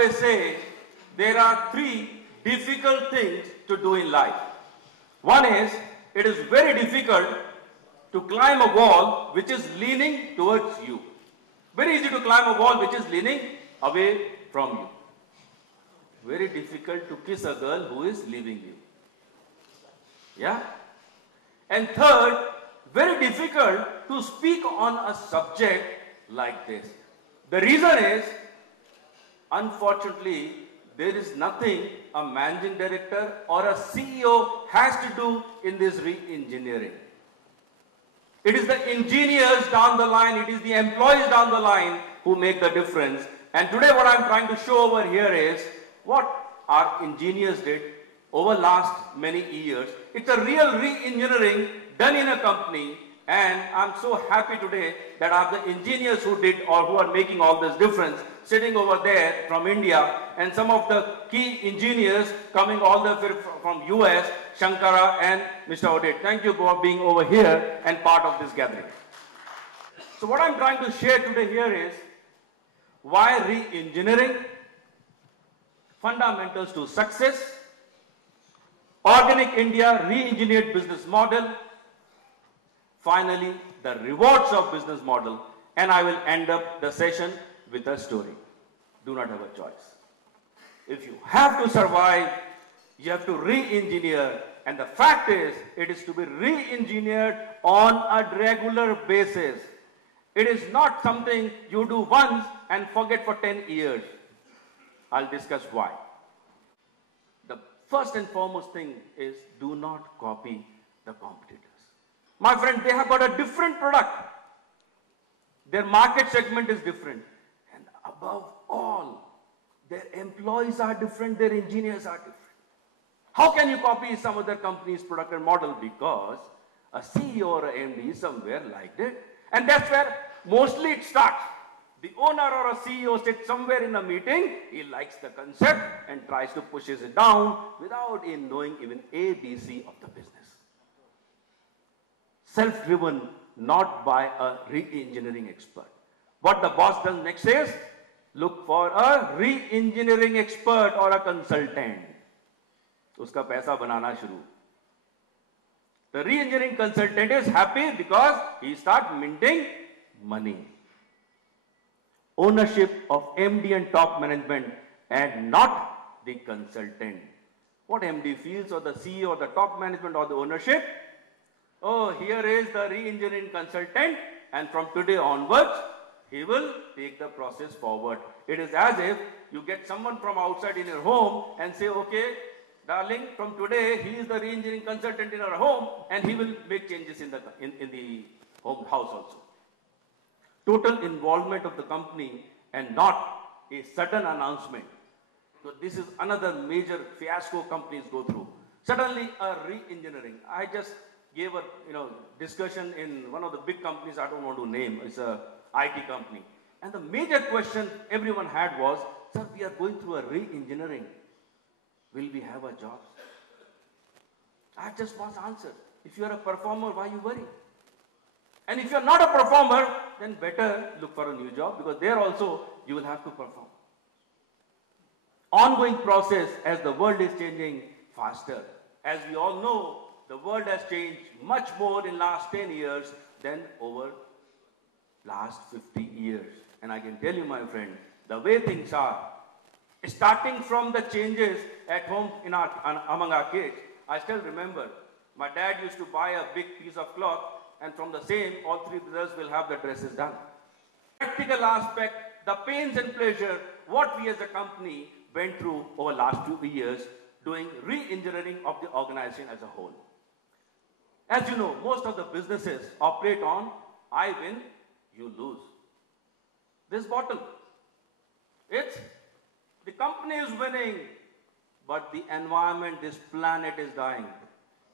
always say there are three difficult things to do in life. One is, it is very difficult to climb a wall which is leaning towards you. Very easy to climb a wall which is leaning away from you. Very difficult to kiss a girl who is leaving you. Yeah? And third, very difficult to speak on a subject like this. The reason is, unfortunately, there is nothing a managing director or a CEO has to do in this re-engineering. It is the engineers down the line, it is the employees down the line who make the difference. And today what I'm trying to show over here is what our engineers did over last many years. It's a real re-engineering done in a company, and I'm so happy today that I have the engineers who did or who are making all this difference sitting over there from India, and some of the key engineers coming all the way from US, Shankara and Mr. Odit. Thank you for being over here and part of this gathering. So what I'm trying to share today here is why re-engineering, fundamentals to success, Organic India re-engineered business model, finally the rewards of business model, and I will end up the session with a story. Do not have a choice. If you have to survive, you have to re-engineer, and the fact is, it is to be re-engineered on a regular basis. It is not something you do once and forget for 10 years. I'll discuss why. The first and foremost thing is, do not copy the competitors. My friend, they have got a different product. Their market segment is different. And above all, their employees are different, their engineers are different. How can you copy some other company's product and model? Because a CEO or an MD somewhere liked it. And that's where mostly it starts. The owner or a CEO sits somewhere in a meeting, he likes the concept and tries to push it down without knowing even ABC of the business. Self-driven, not by a re-engineering expert. What the boss does next is, look for a re-engineering expert or a consultant. Uska paisa banana shuru. The re-engineering consultant is happy because he starts minting money. Ownership of MD and top management and not the consultant. What MD feels, or the CEO or the top management or the ownership, oh, here is the re-engineering consultant, and from today onwards, he will take the process forward. It is as if you get someone from outside in your home and say, okay, darling, from today, he is the re-engineering consultant in our home, and he will make changes in the home house also. Total involvement of the company and not a sudden announcement. So this is another major fiasco companies go through. Suddenly a re-engineering. I just gave a discussion in one of the big companies I don't want to name. It's a IT company. And the major question everyone had was, sir, we are going through a re-engineering. Will we have a job? I just was answered. If you are a performer, why you worry? And if you are not a performer, then better look for a new job, because there also you will have to perform. Ongoing process as the world is changing faster. As we all know, the world has changed much more in last 10 years than over last 50 years. And I can tell you, my friend, the way things are, starting from the changes at home among our kids, I still remember my dad used to buy a big piece of cloth, and from the same, all three brothers will have the dresses done. Practical aspect, the pains and pleasure, what we as a company went through over last few years, doing re-engineering of the organization as a whole. As you know, most of the businesses operate on, I win, you lose. This bottle, it's, the company is winning, but the environment, this planet is dying.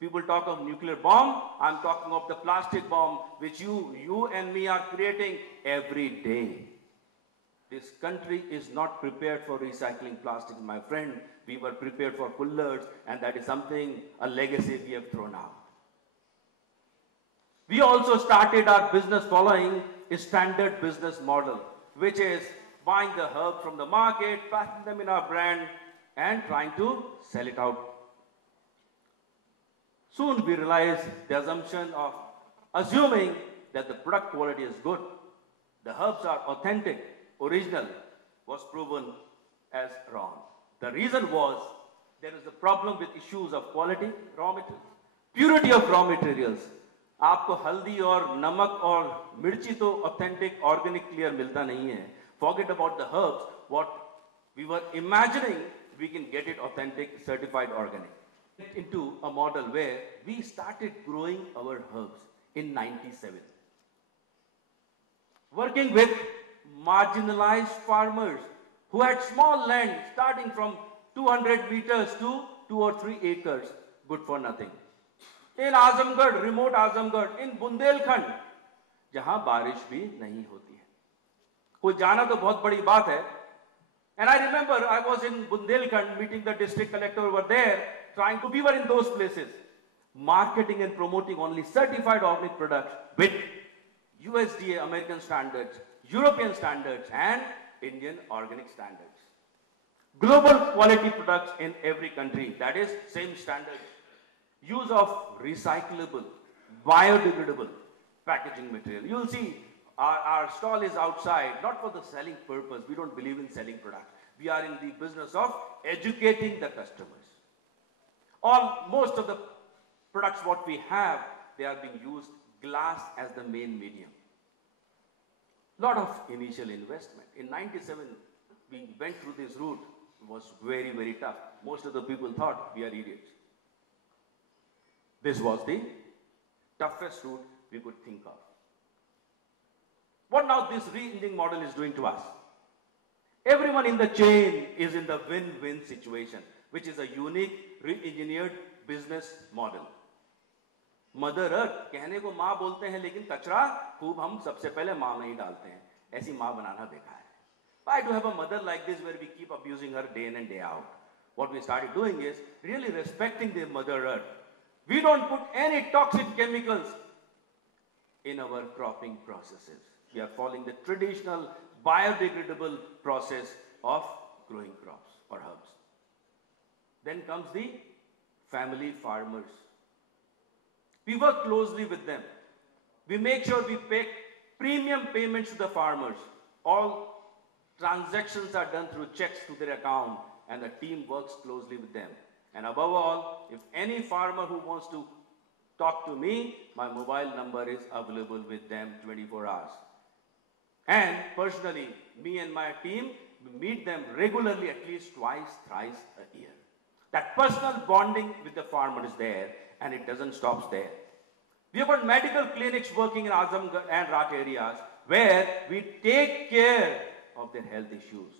People talk of nuclear bomb, I'm talking of the plastic bomb, which you and me are creating every day. This country is not prepared for recycling plastic, my friend. We were prepared for pullers, and that is something, a legacy we have thrown out. We also started our business following a standard business model, which is buying the herb from the market, packing them in our brand, and trying to sell it out. Soon we realized the assumption of assuming that the product quality is good, the herbs are authentic, original, was proven as wrong. The reason was there is a problem with issues of quality, raw materials, purity of raw materials. आपको हल्दी और नमक और मिर्ची तो authentic, organic, clear मिलता नहीं है. Forget about the herbs. What we were imagining, we can get it authentic, certified, organic. Into a model where we started growing our herbs in '97. Working with marginalized farmers who had small land starting from 200 meters to 2 or 3 acres, good for nothing. In Azamgarh, remote Azamgarh, in Bundelkhand, जहां बारिश भी नहीं होती है. कोई जाना तो बहुत बड़ी बात है. And I remember I was in Bundelkhand meeting the district collector over there, we were in those places, marketing and promoting only certified organic products with USDA American standards, European standards, and Indian organic standards. Global quality products in every country, that is same standards. Use of recyclable, biodegradable packaging material. You'll see our stall is outside, not for the selling purpose. We don't believe in selling products. We are in the business of educating the customers. Most of the products what we have, they are being used glass as the main medium. Lot of initial investment. In '97, we went through this route. It was very, very tough. Most of the people thought we are idiots. This was the toughest route we could think of. What now this re-engineering model is doing to us? Everyone in the chain is in the win-win situation, which is a unique re-engineered business model. Mother Earth, कहने को माँ बोलते हैं, लेकिन कचरा खूब हम सबसे पहले माँ में ही डालते हैं. ऐसी माँ बनाना देखा है. Why to have a mother like this where we keep abusing her day in and day out? What we started doing is really respecting the Mother Earth. We don't put any toxic chemicals in our cropping processes. We are following the traditional biodegradable process of growing crops or herbs. Then comes the family farmers. We work closely with them. We make sure we pay premium payments to the farmers. All transactions are done through checks to their account, and the team works closely with them. And above all, if any farmer who wants to talk to me, my mobile number is available with them 24 hours. And personally, me and my team, we meet them regularly, at least twice, thrice a year. That personal bonding with the farmer is there, and it doesn't stop there. We have got medical clinics working in Azamgarh and Rat areas where we take care of their health issues.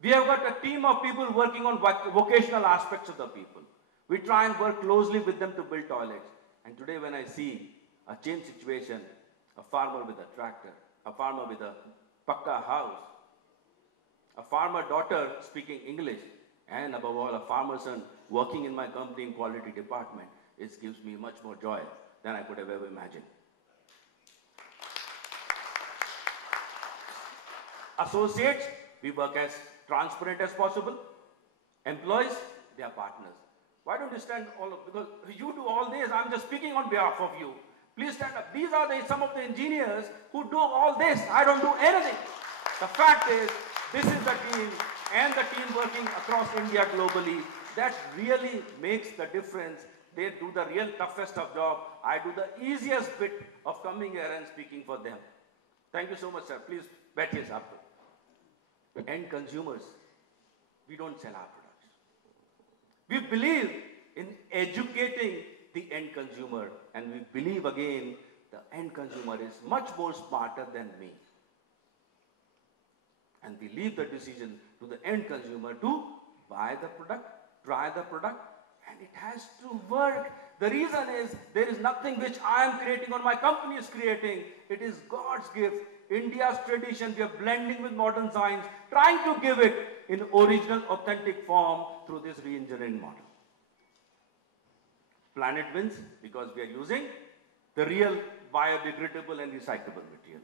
We have got a team of people working on vocational aspects of the people. We try and work closely with them to build toilets. And today when I see a change situation, a farmer with a tractor, a farmer with a pakka house, a farmer daughter speaking English, and above all, a farmer son working in my company in quality department, it gives me much more joy than I could have ever imagined. Associates, we work as transparent as possible. Employees, they are partners. Why don't you stand all of, because you do all this, I'm just speaking on behalf of you. Please stand up. These are some of the engineers who do all this. I don't do anything. The fact is, this is the team and the team working across India globally that really makes the difference. They do the real toughest of job. I do the easiest bit of coming here and speaking for them. Thank you so much, sir. Please, बैठिए साहब. End consumers, we don't sell our products. We believe in educating the end consumer, and we believe again the end consumer is much more smarter than me. And we leave the decision to the end consumer to buy the product, try the product, and it has to work. The reason is there is nothing which I am creating or my company is creating. It is God's gift. India's tradition, we are blending with modern science, trying to give it in original, authentic form through this re-engineering model. Planet wins because we are using the real biodegradable and recyclable material.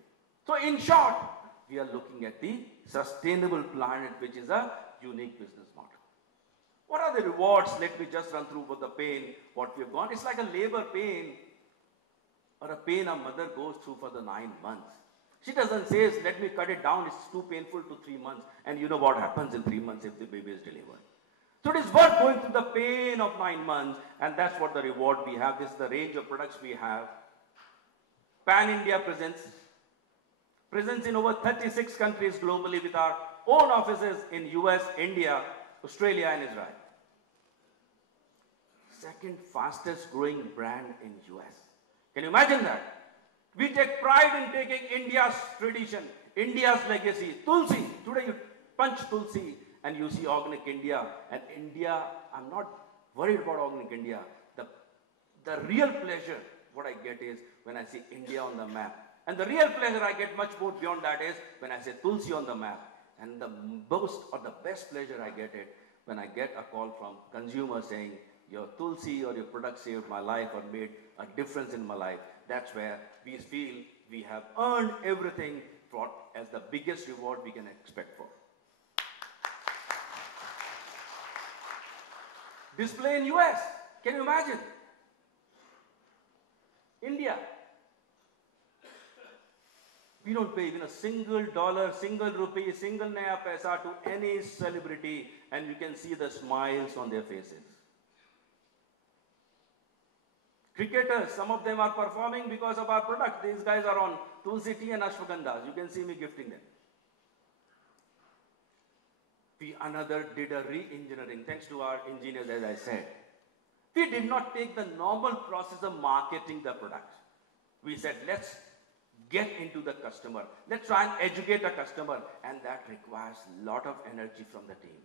So in short, we are looking at the sustainable planet, which is a unique business model. What are the rewards? Let me just run through what the pain, what we've gone. It's like a labor pain or a pain a mother goes through for the 9 months. She doesn't say, let me cut it down, it's too painful to 3 months. And you know what happens in 3 months if the baby is delivered. So it is worth going through the pain of 9 months, and that's what the reward we have. This is the range of products we have. Pan-India presence in over 36 countries globally with our own offices in US, India, Australia and Israel. Second fastest growing brand in US. Can you imagine that? We take pride in taking India's tradition, India's legacy. Tulsi, today you punch Tulsi and you see Organic India. And India, I'm not worried about Organic India. The real pleasure, what I get is when I see India on the map. And the real pleasure I get much more beyond that is when I say Tulsi on the map. And the most or the best pleasure I get it when I get a call from consumers saying, your Tulsi or your product saved my life or made a difference in my life. That's where we feel we have earned everything for as the biggest reward we can expect for. Display in US. Can you imagine? India. We don't pay even a single dollar, single rupee, single naya paisa to any celebrity, and you can see the smiles on their faces. Cricketers, some of them are performing because of our product. These guys are on Tulsi tea and Ashwagandhas. You can see me gifting them. We did a re-engineering, thanks to our engineers, as I said. We did not take the normal process of marketing the products. We said, let's get into the customer. Let's try and educate a customer, and that requires a lot of energy from the team.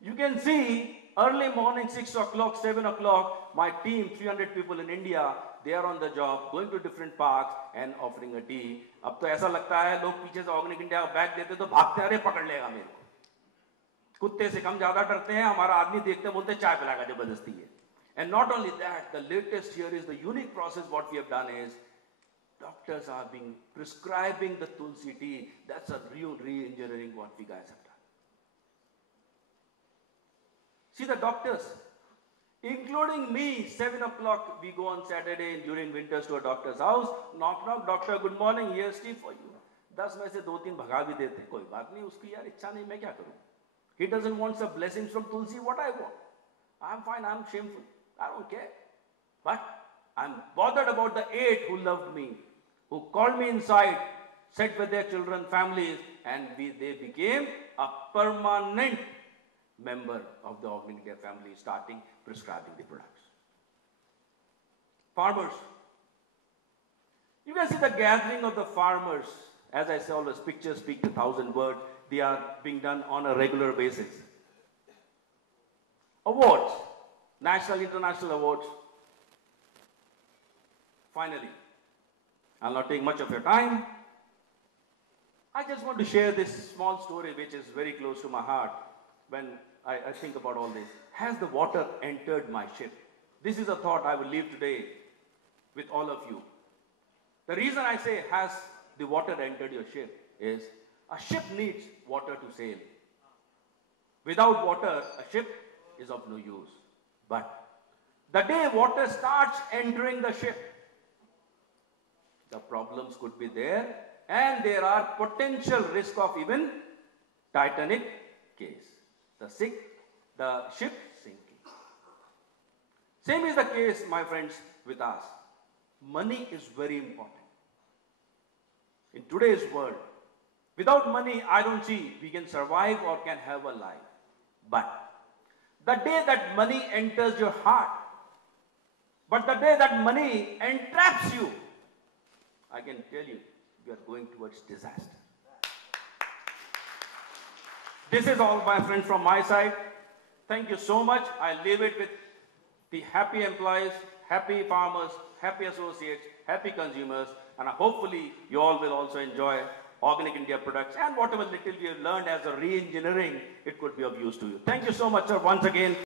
You can see early morning, 6 o'clock, 7 o'clock, my team, 300 people in India, they are on the job, going to different parks and offering a tea. अब तो ऐसा लगता है लोग पीछे से organic India का bag देते तो भागते अरे पकड़ लेगा मेरे को. कुत्ते से कम ज्यादा डरते हैं, हमारा आदमी देखते बोलते चाय पिलाएगा जबरदस्ती है. And not only that, the latest here is the unique process. What we have done is doctors are prescribing the Tulsi tea. That's a real re-engineering what we guys have done. See the doctors, including me, 7 o'clock, we go on Saturday during winters to a doctor's house. Knock, knock, doctor, good morning, here's tea for you. 10 में से 2-3 भगा भी देते, कोई बात नहीं, उसकी यार इच्छा नहीं, मैं क्या करूं? He doesn't want some blessings from Tulsi, what I want? I'm fine, I'm shameful, I don't care. But I'm bothered about the 8 who loved me, who called me inside, sat with their children, families, and they became a permanent member of the Organic India family, starting prescribing the products. Farmers. You can see the gathering of the farmers. As I say always, pictures speak 1,000 words. They are being done on a regular basis. Awards. National, international awards. Finally, I'll not take much of your time. I just want to share this small story which is very close to my heart when I think about all this. Has the water entered my ship? This is a thought I will leave today with all of you. The reason I say has the water entered your ship is a ship needs water to sail. Without water, a ship is of no use. But the day water starts entering the ship, the problems could be there, and there are potential risk of even Titanic case. The ship sinking. Same is the case, my friends, with us. Money is very important. In today's world, without money, I don't see we can survive or can have a life. But the day that money enters your heart, but the day that money entraps you, I can tell you, we are going towards disaster. This is all, my friends, from my side. Thank you so much. I'll leave it with the happy employees, happy farmers, happy associates, happy consumers, and hopefully you all will also enjoy Organic India products and whatever little we have learned as a re-engineering, it could be of use to you. Thank you so much, sir, once again.